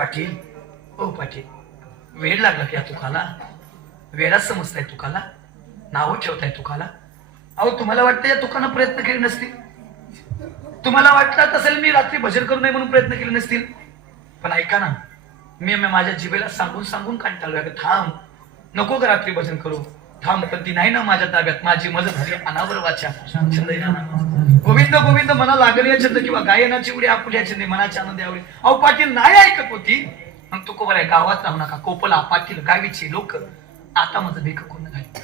पाटील. ओ पाटील. वेळ लागला की तुकाला. वेळाच समजताय तुकाला. नावं ठेवताय तुकाला. अहो तुम्हाला वाटतं या तुकानं प्रयत्न केले नसतील? तुम्हाला वाटत असेल मी रात्री भजन करू नये म्हणून प्रयत्न केले नसतील? पण ऐका ना. मी माझ्या जिभेला सांगून सांगून कंटाळलोय. अगं थांब. नको का रात्री भजन करू. थांब पण ती नाही ना माझ्या ताब्यात. माझी मदत झाली अनावर वाचा छंद. गोविंद गोविंद मना लागली छंद किंवा गायनाची उडी आपुल्या छंद मनाच्या आनंद आवडी अहो पाटील नाही ऐकत होती. मग तू कोबर आहे गावात राहू नका. कोपला पाटील गावीचे लोक. आता माझं भेक कोण घाली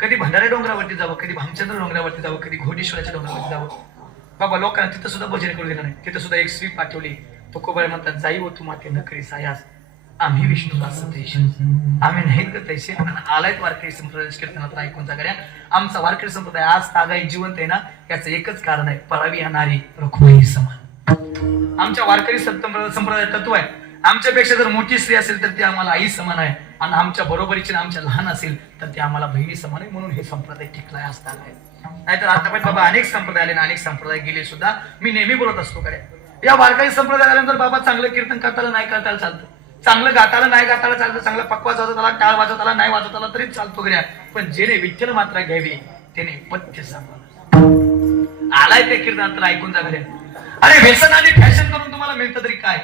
कधी भंडारा डोंगरावरती जावं कधी भामचंद्र डोंगरावरती जावं कधी घोडेश्वराच्या डोंगरावरती जावं. बाबा लोकांना तिथं सुद्धा भजन करू दिलं नाही. तिथं सुद्धा एक स्त्री पाठवली. तो कोबळे म्हणतात जाई हो तू माते नकरी सायास. आम्ही विष्णुदास देश आम्ही नाहीत का तैसे? आणि आलायत वारकरी संप्रदाय कीर्तनात तर ऐकून सगळ्या आमचा वारकरी संप्रदाय आज तागाई जिवंत आहे ना? याचं एकच कारण आहे परावी या नारी समान. आमच्या वारकरी संप्रदाय तत्व आहे. आमच्यापेक्षा जर मोठी स्त्री असेल तर ती आम्हाला आई समान आहे. आणि आमच्या बरोबरीची आमच्या लहान असेल तर ती आम्हाला बहिणी समान आहे म्हणून हे संप्रदाय टिकलाय असताना आहे नाहीतर आतापर्यंत बाबा अनेक संप्रदाय आले आणि अनेक संप्रदाय गेले सुद्धा. मी नेहमी बोलत असतो कडे या वारकरी संप्रदाय आल्यानंतर बाबा चांगलं कीर्तन करताना नाही करताना चालतं. चांगलं गाताला नाही गाताला चालतं चांगलं पक्वा वाजवत आला टाळ वाजवत आला नाही वाजवत आला तरी चालतो गड्या. पण जेने विठ्ठल मात्रा घ्यावी त्याने पथ्य सांभाळ आलाय ते कीर्तनात ऐकून जा गड्या. अरे व्यसन आणि फॅशन करून तुम्हाला मिळतं तरी काय?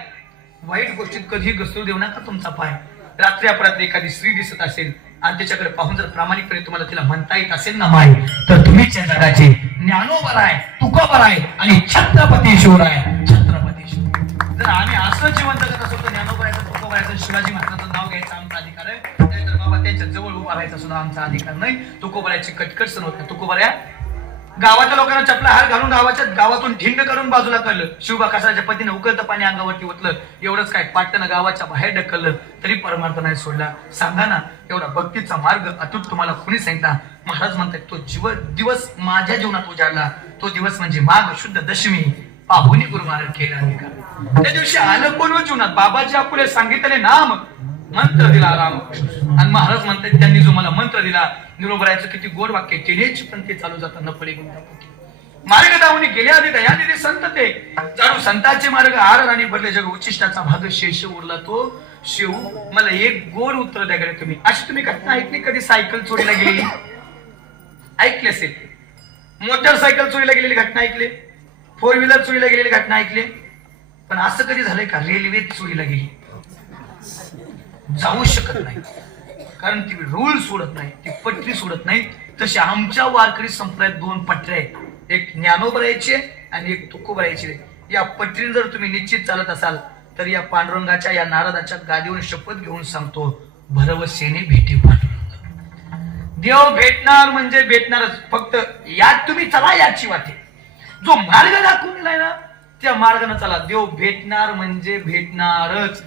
वाईट गोष्टीत कधी घसरू देऊ नका तुमचा पाय. रात्री अपरात्री एखादी स्त्री दिसत असेल आणि त्याच्याकडे पाहून जर प्रामाणिकपणे तुम्हाला तिला म्हणता येत असेल ना माय तर तुम्हीच या जगाचे ज्ञानोबर आहे तुकोबर आहे आणि छत्रपती शिवराय. छत्रपती शिवराय. जर आम्ही असं जिवंत जगत असो तर ज्ञानोबर करायचं शिवाजी महाराजांचं नाव घ्यायचं आमचा अधिकार आहे. नाहीतर बाबा त्यांच्या जवळ उभा राहायचा सुद्धा आमचा अधिकार नाही. तुकोबरायची कटकट सण होत नाही. तुकोबऱ्या गावाच्या लोकांना चपला हार घालून गावाच्या गावातून ढिंड करून बाजूला कळलं. शिवबा कसाच्या पतीने उकळतं पाणी अंगावरती ओतलं. एवढंच काय पाटणं गावाच्या बाहेर ढकललं. तरी परमार्थ नाही सोडला. सांगा ना एवढा भक्तीचा मार्ग अतूट तुम्हाला कुणी सांगितला? महाराज म्हणतात तो जीव दिवस माझ्या जीवनात उजाडला. तो दिवस म्हणजे माघ शुद्ध दशमी. पाहुनी गुरु महाराज केला त्या दिवशी आलं कोण जीवनात? बाबाजी आपुले सांगितले नाम मंत्र दिला रामकृष्ण. आणि महाराज म्हणतात त्यांनी जो मला मंत्र दिला निरोबरायचं किती गोड वाक्य टेनेची पण ते चालू जातात नफळी गुण मार्ग दावणी गेले आधी दयानिधी संत ते. चालू संतांचे मार्ग आर आणि भरले जग उच्चिष्टाचा भाग शेष उरला तो. शिव मला एक गोड उत्तर द्या गड्या तुम्ही. अशी तुम्ही घटना ऐकली कधी? सायकल चोरीला गेली ऐकली असेल. मोटरसायकल चोरीला गेलेली घटना ऐकली? फोर व्हीलर चोरीला गेलेली घटना ऐकली. पण असं कधी झालंय का? रेल्वे चोरीला गेली. जाऊ शकत नाही. कारण ती रूल सोडत नाही ती पटरी सोडत नाही. तशी आमच्या वारकरी संप्रदायात दोन पटऱ्या आहेत. एक ज्ञानोबरायची आणि एक तुकोबरायची. या पटरीने जर तुम्ही निश्चित चालत असाल तर या पांडुरंगाच्या या नारदाच्या गादीवर शपथ घेऊन सांगतो भरवसेने भेटी पांडुरंग देव भेटणार म्हणजे भेटणारच. फक्त यात तुम्ही चला याची वाटे. जो मार्ग दाखवून दिलाय ना त्या मार्गाने चला. देव भेटणार म्हणजे भेटणारच.